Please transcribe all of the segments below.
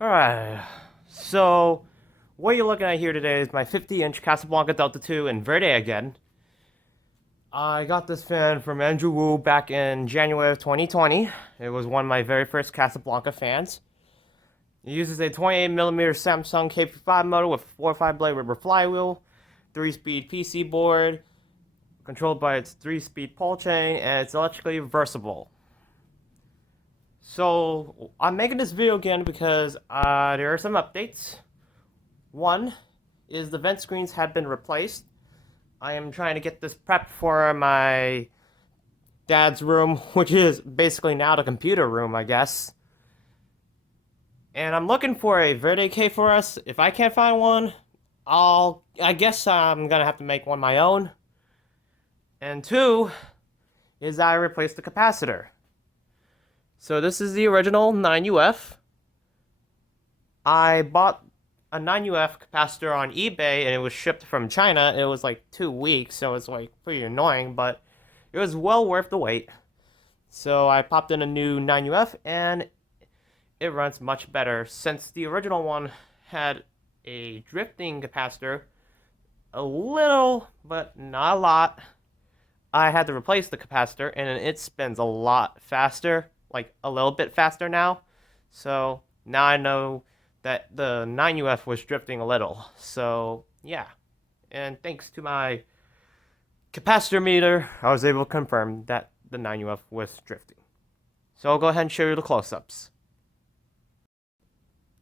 Alright, so what you're looking at here today is my 50-inch Casablanca Delta 2 in Verdi again. I got this fan from Andrew Wu back in January of 2020. It was one of my very first Casablanca fans. It uses a 28mm Samsung K55 motor with 4-5 blade rubber flywheel, 3-speed PC board, controlled by its 3-speed pull chain, and it's electrically reversible. So I'm making this video again because there are some updates. One is the vent screens have been replaced. I am trying to get this prepped for my dad's room, which is basically now the computer room, I guess. And I'm looking for a Verdi K4S. If I can't find one, I guess I'm gonna have to make one my own. And two is I replaced the capacitor. So this is the original 9UF. I bought a 9UF capacitor on eBay and it was shipped from China. It was like 2 weeks, so it's like pretty annoying, but it was well worth the wait. So I popped in a new 9UF and it runs much better since the original one had a drifting capacitor. A little, but not a lot. I had to replace the capacitor and it spins a lot faster, like a little bit faster now. So now I know that the 9UF was drifting a little. So yeah, and thanks to my capacitor meter, I was able to confirm that the 9UF was drifting. So I'll go ahead and show you the close-ups.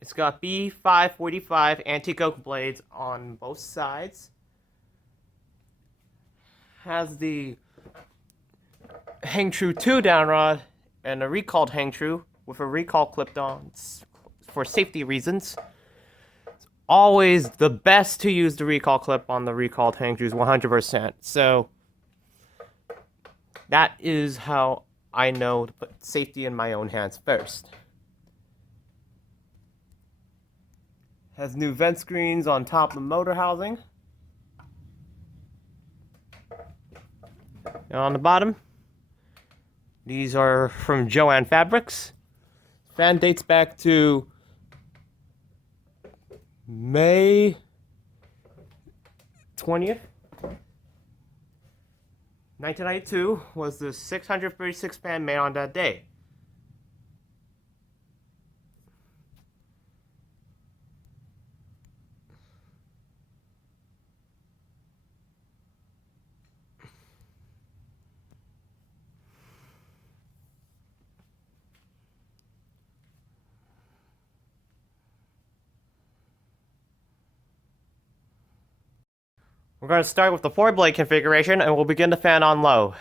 It's got B545 Antique Oak blades on both sides. Has the Hang-Tru II downrod and a recalled Hang-Tru with a recall clipped on for safety reasons. It's always the best to use the recall clip on the recalled Hang-Trus 100%. So that is how I know to put safety in my own hands first. Has new vent screens on top of the motor housing. And on the bottom, these are from JoAnn fabrics. Fan dates back to May 20th. 1992 was the 636th fan made on that day. We're going to start with the 4-blade configuration and we'll begin the fan on low.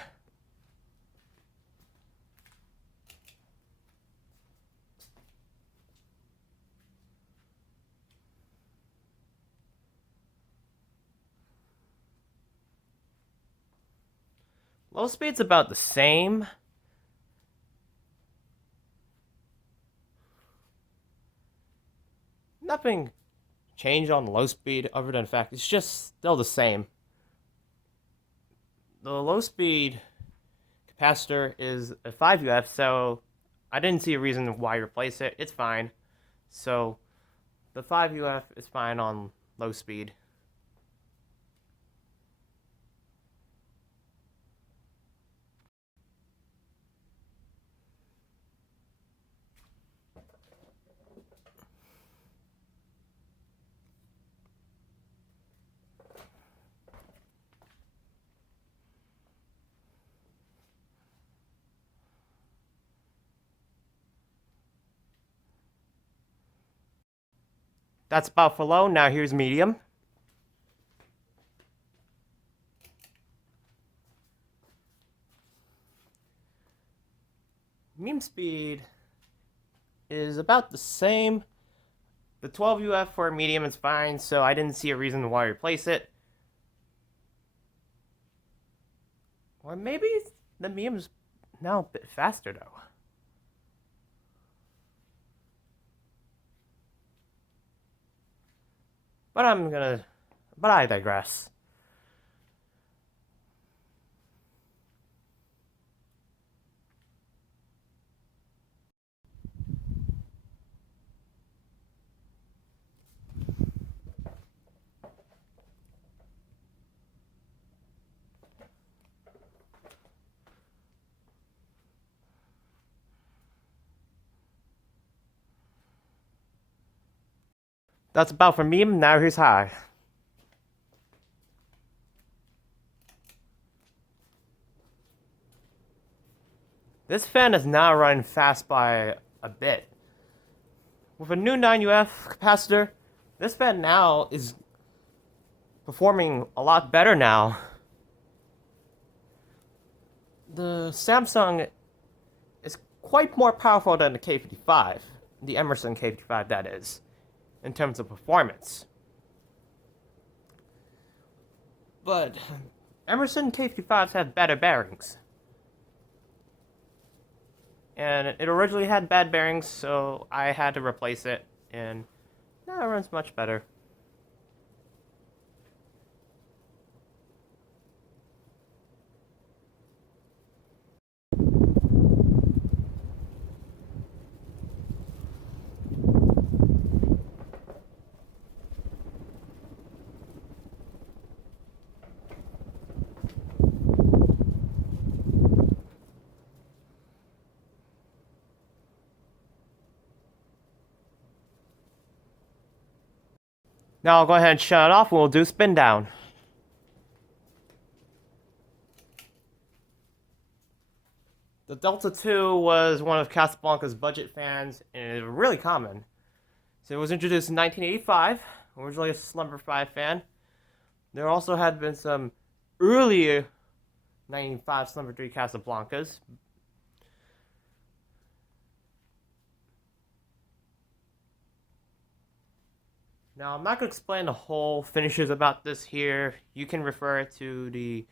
Low speed's about the same. Nothing changed on the low speed other than the fact it's just still the same. The low speed capacitor is a 5UF, so I didn't see a reason why replace it. It's fine. So the 5UF is fine on low speed. That's about for low. Now here's medium. Medium speed is about the same. The 12UF for medium is fine, so I didn't see a reason why replace it. Or maybe the medium's now a bit faster though. But I digress. That's about for me. Now here's high. This fan is now running fast by a bit. With a new 9UF capacitor, this fan now is performing a lot better now. The Samsung is quite more powerful than the K55, the Emerson K55 that is, in terms of performance. But Emerson K55s have better bearings. And it originally had bad bearings, so I had to replace it, and now it runs much better. Now I'll go ahead and shut it off and we'll do spin down. The Delta II was one of Casablanca's budget fans and is really common. So it was introduced in 1985, originally a Slumber 5 fan. There also had been some earlier 1985 Slumber 3 Casablancas. Now, I'm not going to explain the whole finishes about this here. You can refer to the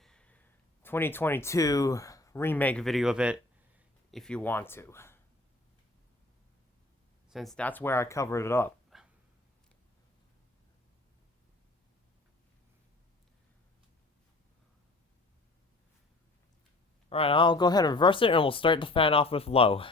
2022 remake video of it if you want to, since that's where I covered it up. Alright, I'll go ahead and reverse it and we'll start the fan off with low.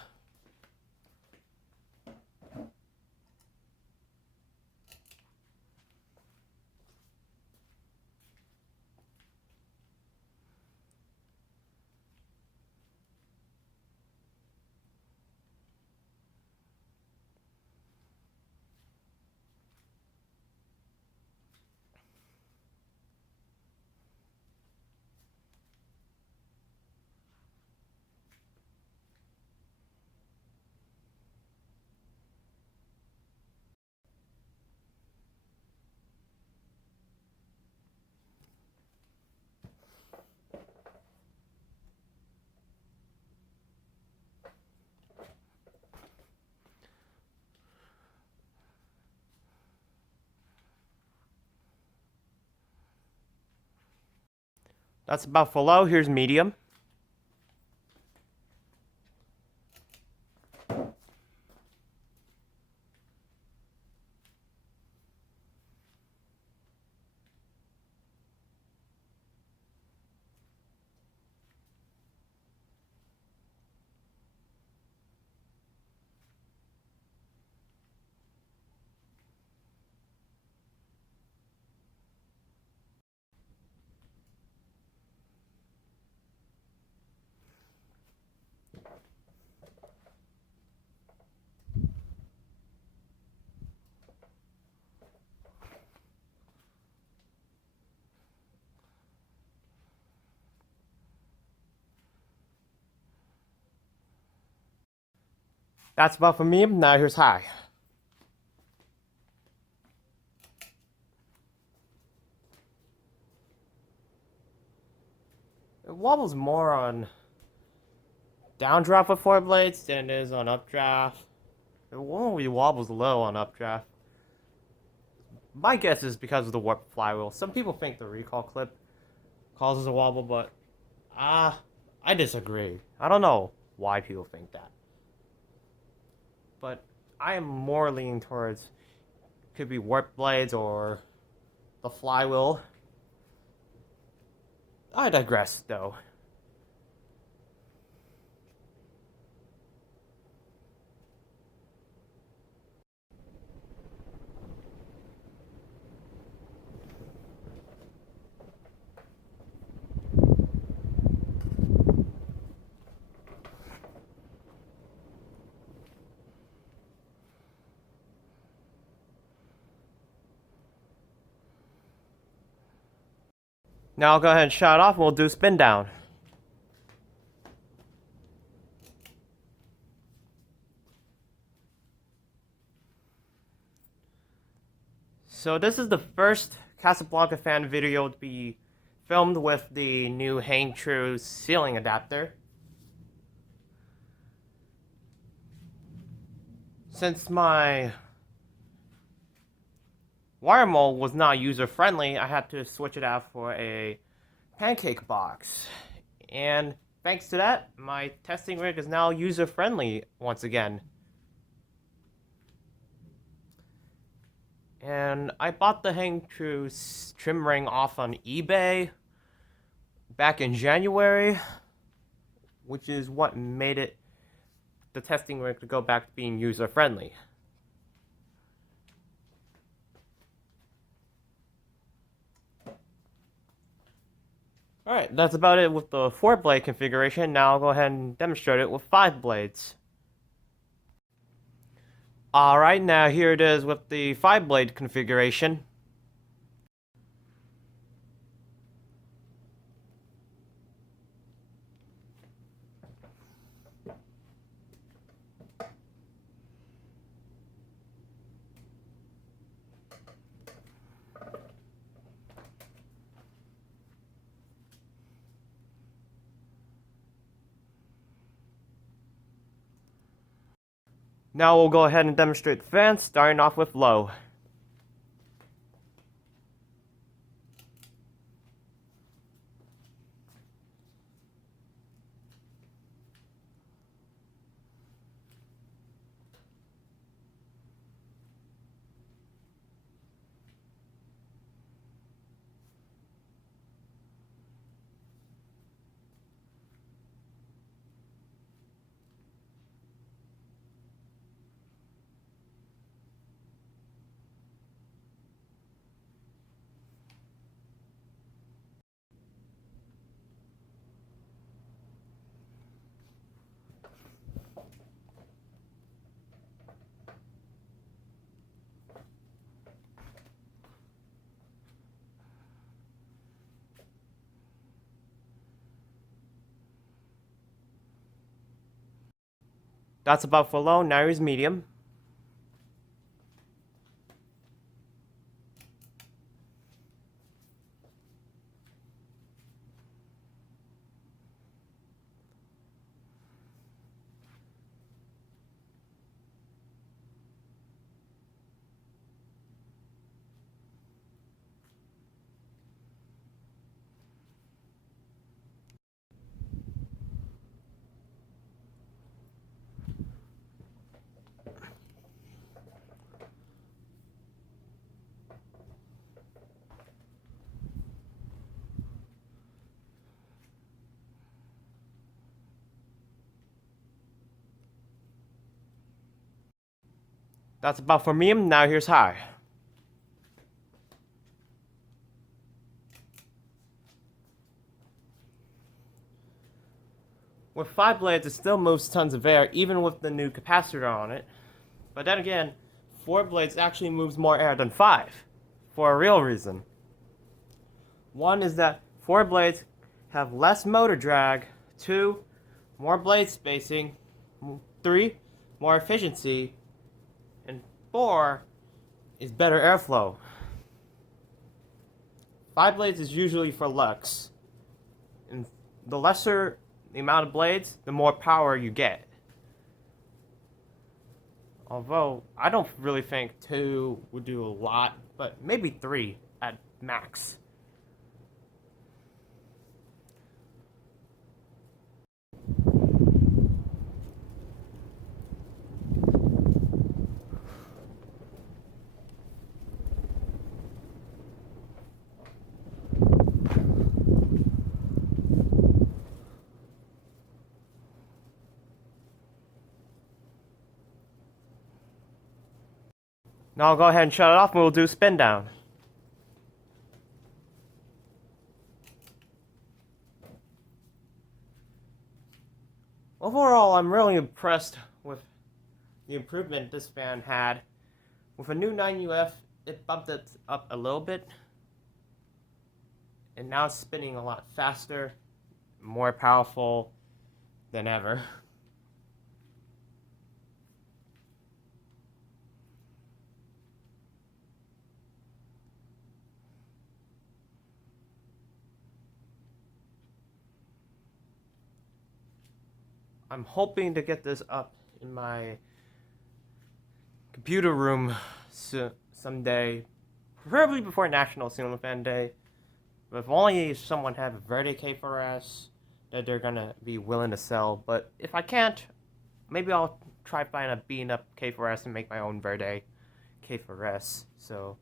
That's about for low. Here's medium. That's about for me. Now here's high. It wobbles more on downdraft with 4 blades than it is on updraft. It only wobbles low on updraft. My guess is because of the warped flywheel. Some people think the recoil clip causes a wobble, but I disagree. I don't know why people think that. But I am more leaning towards could be warped blades or the flywheel. I digress, though. Now I'll go ahead and shut it off and we'll do spin down. So this is the first Casablanca fan video to be filmed with the new Hang-Tru ceiling adapter. Since my wire mold was not user-friendly, I had to switch it out for a pancake box. And thanks to that, my testing rig is now user-friendly once again. And I bought the Hang-Tru trim ring off on eBay back in January, which is what made it the testing rig to go back to being user-friendly. Alright, that's about it with the 4-blade configuration. Now I'll go ahead and demonstrate it with 5 blades. Alright, now here it is with the 5-blade configuration. Now we'll go ahead and demonstrate the fan, starting off with low. That's about for low, now here's medium. That's about for medium, now here's high. With 5 blades, it still moves tons of air, even with the new capacitor on it. But then again, 4 blades actually moves more air than 5, for a real reason. One is that 4 blades have less motor drag, 2, more blade spacing, 3, more efficiency, and 4 is better airflow. 5 blades is usually for lux, and the lesser the amount of blades, the more power you get. Although, I don't really think 2 would do a lot, but maybe 3 at max. Now I'll go ahead and shut it off and we'll do spin down. Overall, I'm really impressed with the improvement this fan had. With a new 9UF, it bumped it up a little bit. and now it's spinning a lot faster, more powerful than ever. I'm hoping to get this up in my computer room someday, preferably before National Ceiling Fan Day. But if only someone had a Verdi K4S that they're gonna be willing to sell. But if I can't, maybe I'll try find a beaten up K4S and make my own Verdi K4S. So,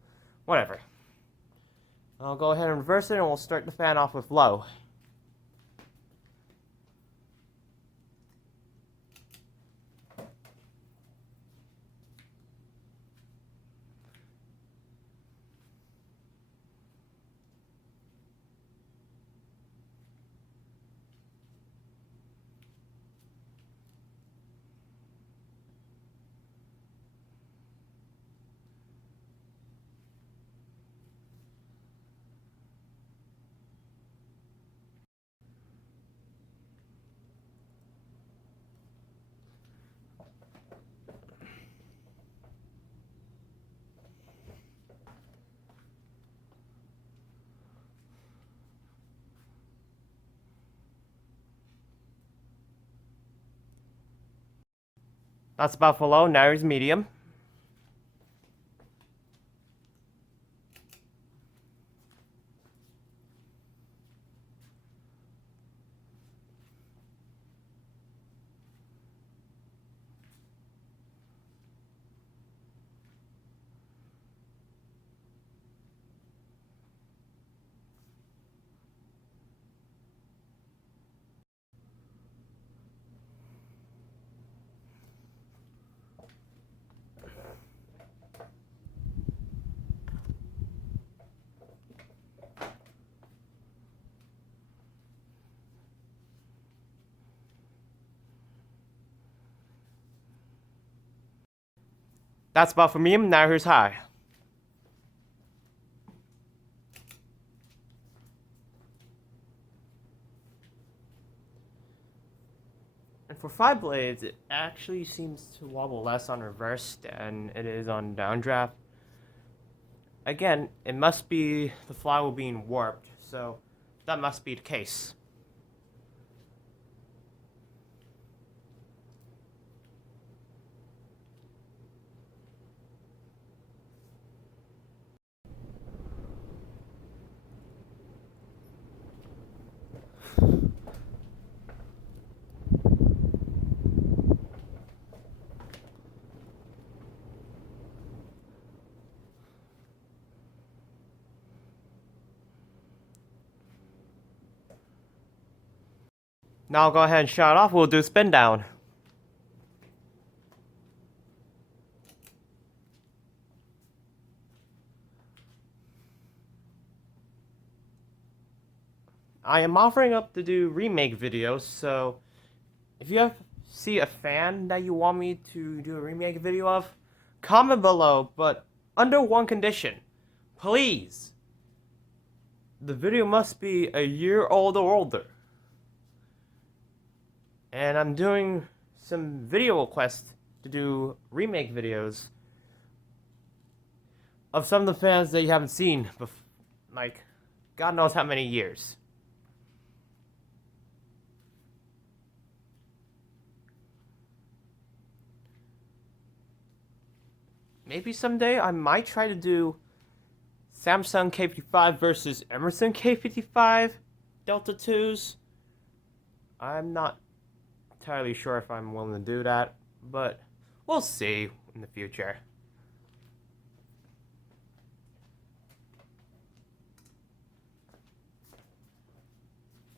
whatever. I'll go ahead and reverse it, and we'll start the fan off with low. That's about for low, now here's medium. That's about for medium, now here's high. And for 5 blades, it actually seems to wobble less on reverse than it is on downdraft. Again, it must be the flywheel being warped, so that must be the case. Now I'll go ahead and shut it off, we'll do spin down. I am offering up to do remake videos, so if you see a fan that you want me to do a remake video of, comment below, but under one condition. Please, the video must be a year old or older. And I'm doing some video requests to do remake videos of some of the fans that you haven't seen before, like, God knows how many years. Maybe someday I might try to do Samsung K55 versus Emerson K55 Delta 2s. I'm not entirely sure if I'm willing to do that, but we'll see in the future.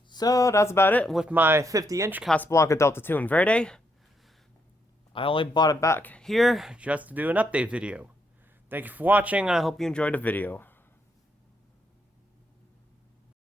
So that's about it with my 50-inch Casablanca Delta 2 in Verdi. I only bought it back here just to do an update video. Thank you for watching, and I hope you enjoyed the video.